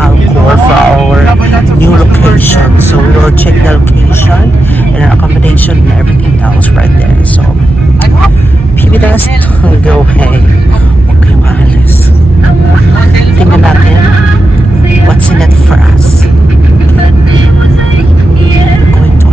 Alcor for our new location. So we will check the location and our accommodation and everything else right there. So Pipitas, go ahead. Huwag kayong aalis. Tingnan natin what's in it for us. Going to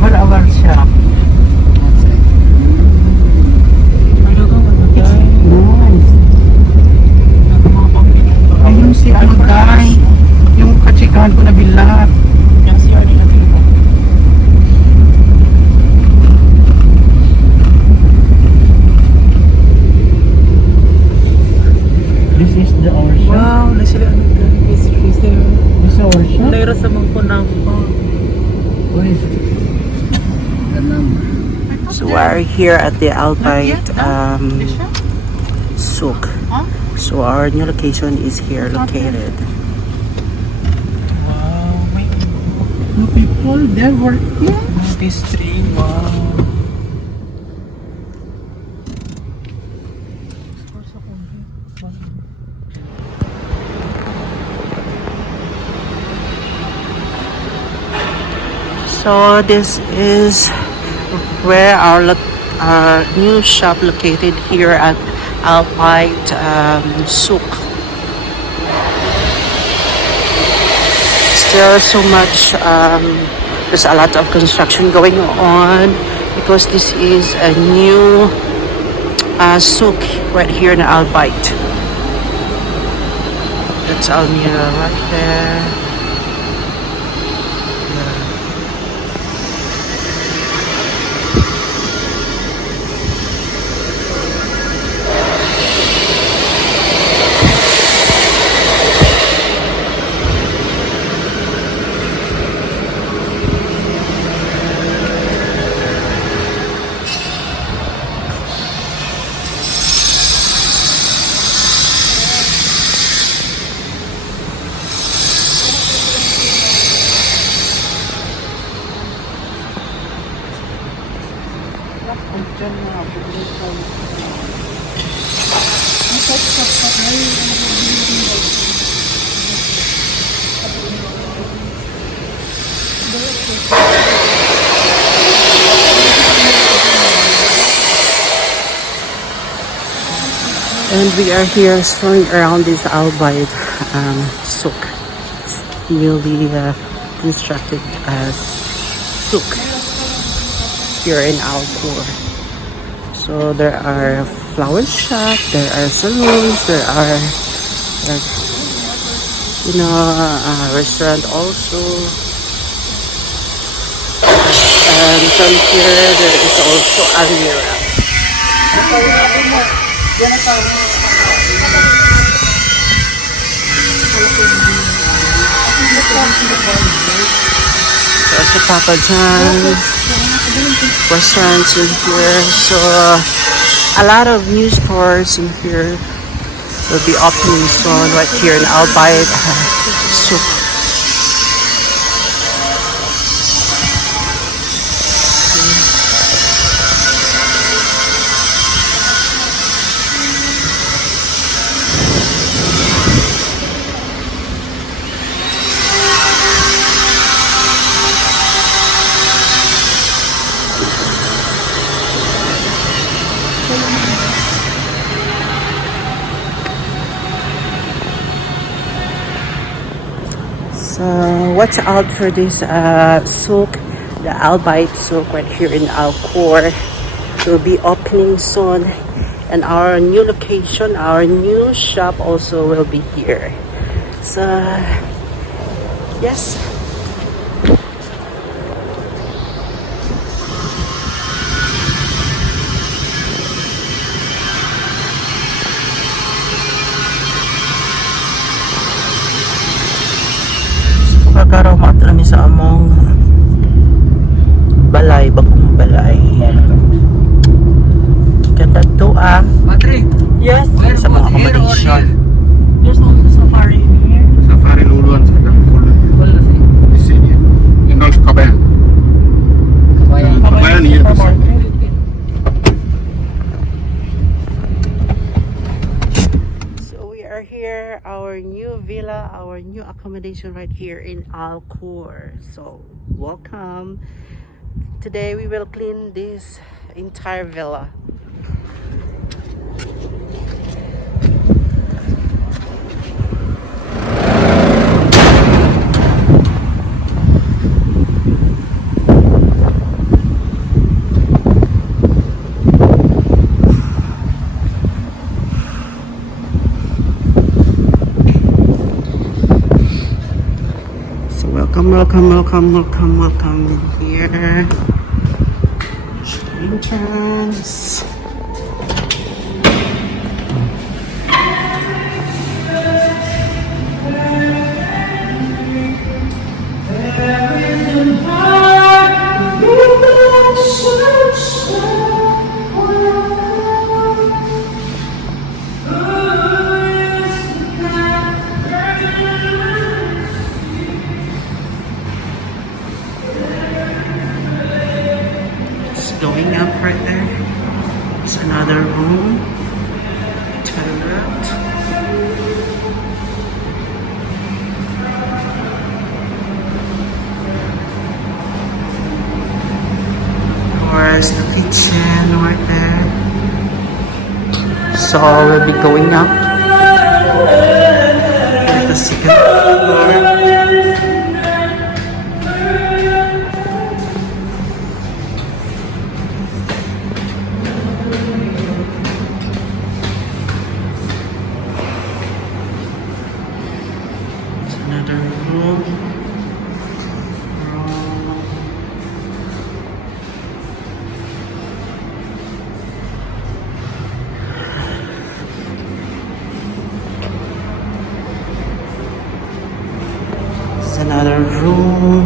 Berawal siya. Nice. Ayun si ano guy, yung katsikahan ko na bilat. Yung si ano na bilat. This is the ocean. Wow, nasila ano guys. This is the ocean. Layro sa mga punampa. So we're here at the Alpite Souk. So our new location is here located. Wow, no people there working. This tree, wow. So this is where our new shop located here at Alpite Souk. Still so much, there's a lot of construction going on because this is a new souk right here in Alpite. That's Almira right there. And we are here strolling around this Alpite souk. Newly constructed souk here in Alcor. So there are flower shops, there are salons, there are restaurant also. And from here, there is also Almira. There's a Papa John's restaurants in here. So a lot of new stores in here will be opening soon right here in Albait Soup. So watch out for this souk, the Albait souk right here in Alcor. Will be opening soon, and our new location, our new shop also will be here. So yes. Pagkaraw matrami sa among balay, bagong balay. Ganda to Yes. Sa mga accommodation. There's also safari here. Safari luluan sa kulay. Wala sih. Di sini. Yang harus kabayan. Kabayan iya bisa. So we are here, our new villa, our new accommodation right here in Alcor. So welcome. Today we will clean this entire villa. Welcome here. Entrance. Going up right there. It's another room. Toilet. Of course, the kitchen right there. So we'll be going up to the second floor. Another room. It's another room.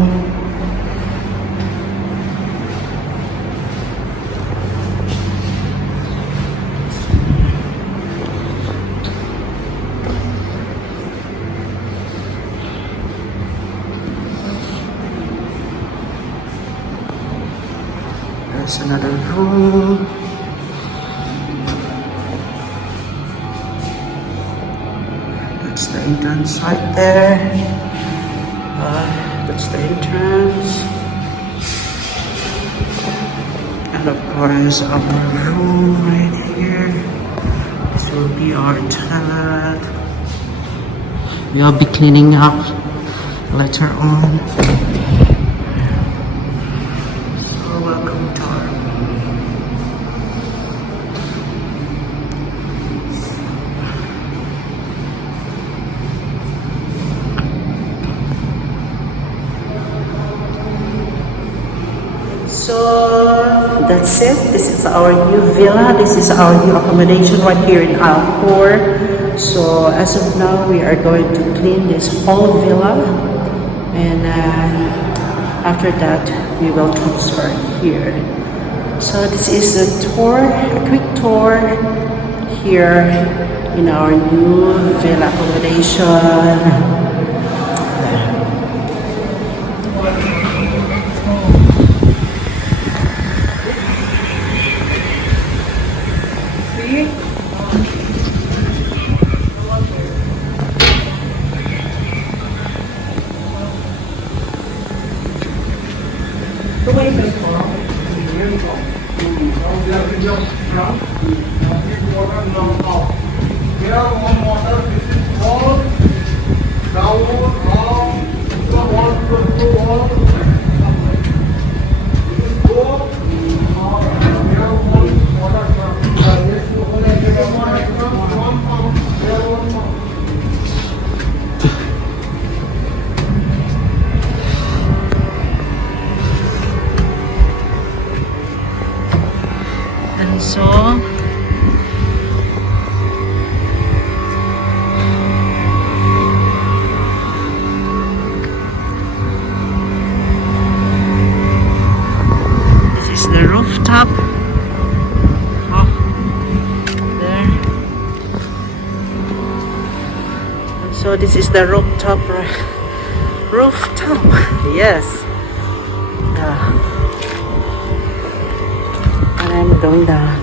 There's another room. That's the entrance right there. That's the entrance. And of course our room right here. This will be our toilet. We'll be cleaning up later on. Welcome to our that's it. This is our new villa. This is our new accommodation right here in Alcor. So as of now, we are going to clean this whole villa, and after that, we will transfer here. So this is a tour, a quick tour here in our new villa accommodation. And so this is the rooftop. Oh, there. And so this is the rooftop. Rooftop. Yes. I'm going down.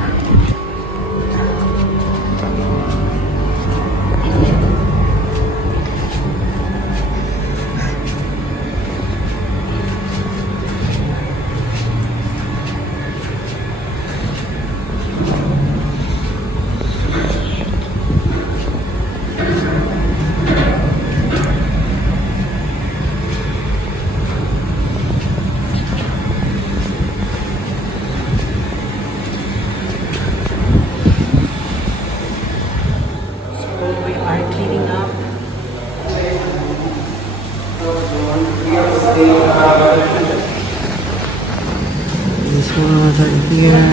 We are cleaning up. This water here.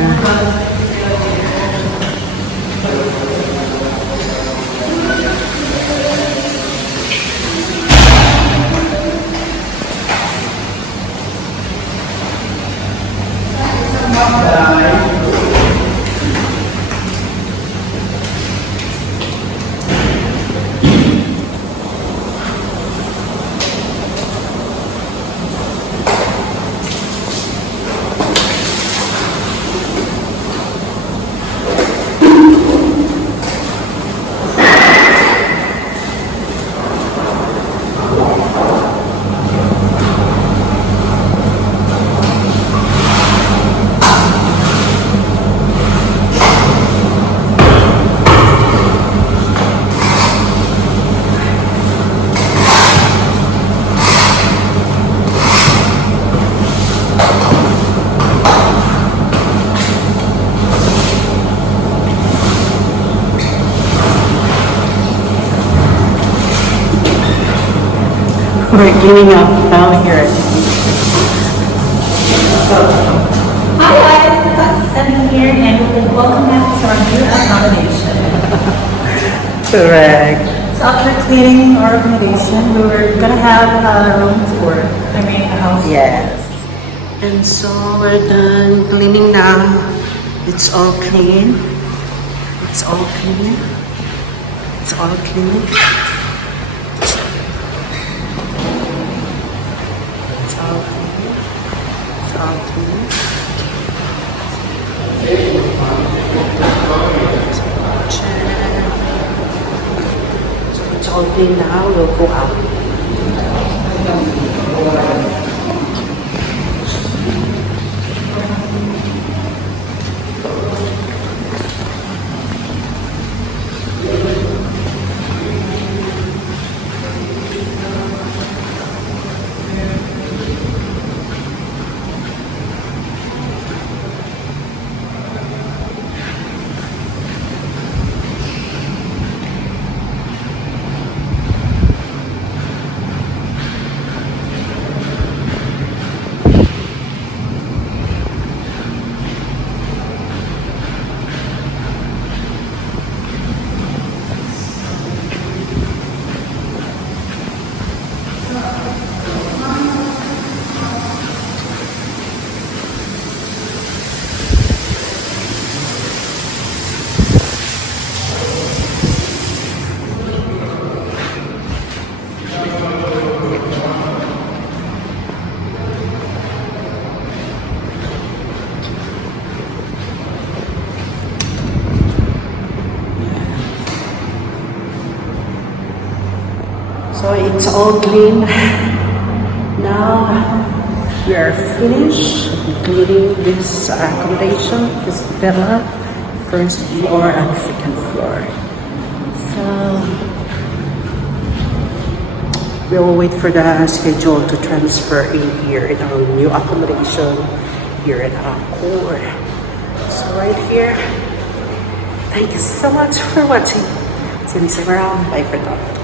We're cleaning up down here. Hi guys, it's Sunny here and welcome back to our new accommodation. Correct. So after cleaning our accommodation, we were gonna have a room tour. I mean a house. Yes. And so we're done cleaning now. It's all clean. It's all clean. It's all clean. It's all clean. It's all clean. So it's all clean now. We'll go out. it's all clean. Now we are finished, including this accommodation, this villa, first floor and second floor. So we will wait for the schedule to transfer in here in our new accommodation here in Angkor. So right here, thank you so much for watching. See you next time around. Bye for now.